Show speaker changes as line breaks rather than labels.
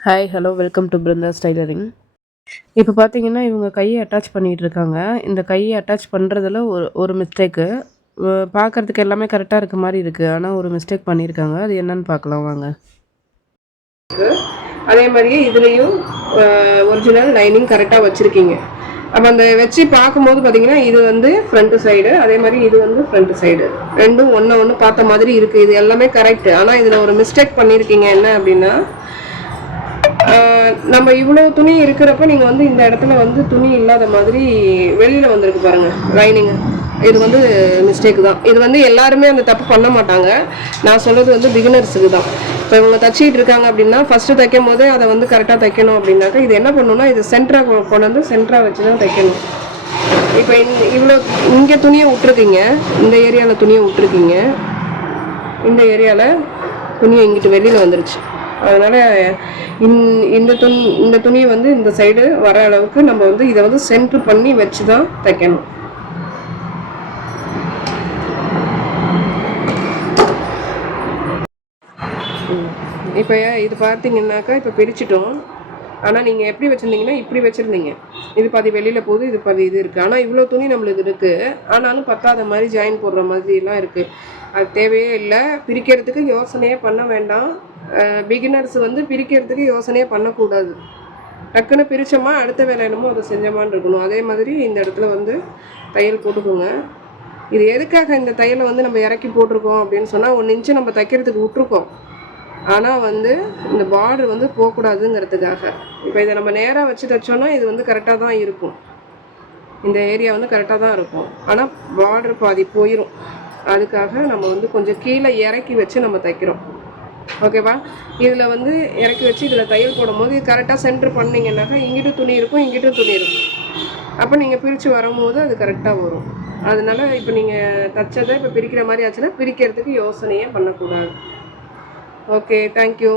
Hi hello welcome to Brindha's tailoring இப்போ பார்த்தீங்கன்னா இவங்க கையை அட்டாச் பண்ணிகிட்டு இருக்காங்க. இந்த கையை அட்டாச் பண்ணுறதுல ஒரு ஒரு மிஸ்டேக்கு பார்க்குறதுக்கு எல்லாமே கரெக்டாக இருக்க மாதிரி இருக்குது ஆனால் ஒரு மிஸ்டேக் பண்ணியிருக்காங்க அது என்னன்னு பார்க்கலாம் வாங்க.
அதே மாதிரியே இதுலேயும் ஒரிஜினல் லைனிங் கரெக்டாக வச்சுருக்கீங்க. அப்போ அந்த வச்சு பார்க்கும்போது பார்த்தீங்கன்னா இது வந்து ஃப்ரண்ட்டு சைடு அதே மாதிரி இது வந்து ஃப்ரண்ட் சைடு ரெண்டும் ஒன்று ஒன்று பார்த்த மாதிரி இருக்குது இது எல்லாமே கரெக்டு ஆனால் இதில் ஒரு மிஸ்டேக் பண்ணியிருக்கீங்க என்ன அப்படின்னா நம்ம இவ்வளோ துணி இருக்கிறப்ப நீங்கள் வந்து இந்த இடத்துல வந்து துணி இல்லாத மாதிரி வெளியில் வந்திருக்கு பாருங்க லைனிங் இது வந்து மிஸ்டேக் தான். இது வந்து எல்லாருமே அந்த தப்பு பண்ண மாட்டாங்க. நான் சொல்றது வந்து பிகினர்ஸுக்கு தான். இப்போ இவங்க தச்சிக்கிட்டு இருக்காங்க அப்படின்னா ஃபர்ஸ்ட் தைக்கும் போதே அதை வந்து கரெக்டாக தைக்கணும் அப்படின்னாக்கா இது என்ன பண்ணணும்னா இது சென்டரா கொண்டு வந்து சென்டரா வச்சு தான் தைக்கணும். இப்போ இந்த இவ்வளோ இங்கே துணியை விட்டுருக்கீங்க இந்த ஏரியாவில் துணியை விட்டுருக்கீங்க. இந்த ஏரியாவில் துணியை இங்கிட்டு வெளியில் வந்துருச்சு. அதனால் இந்த துணி இந்த துணியை வந்து இந்த சைடு வர அளவுக்கு நம்ம வந்து இதை வந்து சென்ட்ரு பண்ணி வச்சு தான் தைக்கணும். இப்போ இது பார்த்தீங்கன்னாக்கா இப்போ பிரிச்சிட்டோம். ஆனால் நீங்கள் எப்படி வச்சுருந்தீங்கன்னா இப்படி வச்சுருந்தீங்க. இது பாதி வெளியில் போகுது இது பாதி இது இருக்குது ஆனால் இவ்வளோ துணி நம்மளுக்கு இருக்குது ஆனாலும் பத்தாத மாதிரி ஜாயின் போடுற மாதிரிலாம் இருக்குது அது தேவையே இல்லை. பிரிக்கிறதுக்கு யோசனையே பண்ண வேண்டாம். பிகினர்ஸ் வந்து பிரிக்கிறதுக்கு யோசனையே பண்ணக்கூடாது. டக்குன்னு பிரித்தோமா அடுத்த வேலை என்னமோ அதை செஞ்சோமான்னு இருக்கணும். அதே மாதிரி இந்த இடத்துல வந்து தையல் போட்டுக்கோங்க. இது எதுக்காக இந்த தையலை வந்து நம்ம இறக்கி போட்டிருக்கோம் அப்படின்னு சொன்னால் ஒன்று இன்ச்சு நம்ம தைக்கிறதுக்கு விட்ருக்கோம் ஆனால் வந்து இந்த பார்டர் வந்து போகக்கூடாதுங்கிறதுக்காக. இப்போ இதை நம்ம நேராக வச்சு தைச்சோன்னா இது வந்து கரெக்டாக தான் இருக்கும். இந்த ஏரியா வந்து கரெக்டாக தான் இருக்கும். ஆனால் பார்டர் பாதி போயிடும் அதுக்காக நம்ம வந்து கொஞ்சம் கீழே இறக்கி வச்சு நம்ம தைக்கிறோம். ஓகேவா? இதில் வந்து இறக்கி வச்சு இதில் தையல் போடும்போது இது கரெக்டாக சென்டர் பண்ணிங்கன்னாக்கா இங்கிட்டும் துணி இருக்கும் இங்கிட்டும் துணி இருக்கும். அப்போ நீங்கள் பிரித்து வரும்போது அது கரெக்டாக வரும். அதனால் இப்போ நீங்கள் தச்சதை இப்போ பிரிக்கிற மாதிரி ஆச்சுன்னா பிரிக்கிறதுக்கு யோசனையே பண்ணக்கூடாது. Okay thank you